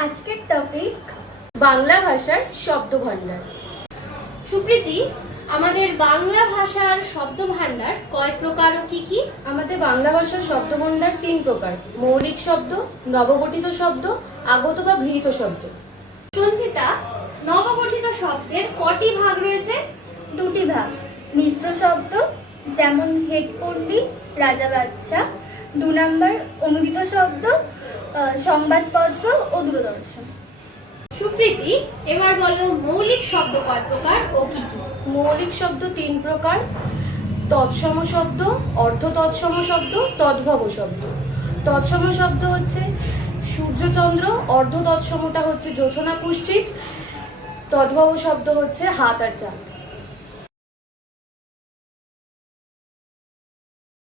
আজকের টপিক বাংলা ভাষার শব্দভাণ্ডার। সুপ্রীতি, আমাদের বাংলা ভাষার শব্দভাণ্ডার কয় প্রকার ও কি কি? আমাদের বাংলা ভাষার শব্দভাণ্ডার 3 প্রকার: মৌলিক শব্দ, নবগঠিত শব্দ, আগত বা গৃহীত শব্দ। সঞ্চিতা, নবগঠিত শব্দের কটি ভাগ রয়েছে? 2টি ভাগ। মিশ্র শব্দ যেমন হেডপল্লী, রাজা বাদশাহ। 2 নম্বর অনুদিত শব্দ, সংবাদপত্র ও দূরদর্শন। সুপ্রীতি, এবার বলো মৌলিক শব্দ কয় প্রকার ও কি কি? মৌলিক শব্দ 3 প্রকার: তৎসম শব্দ, অর্ধ তৎসম শব্দ, তদ্ভব শব্দ। তৎসম শব্দ হচ্ছে সূর্যচন্দ্র, অর্ধ তৎসমটা হচ্ছে জোছনা কুষ্ঠিত, তদ্ভব শব্দ হচ্ছে হাত আর চাঁদ।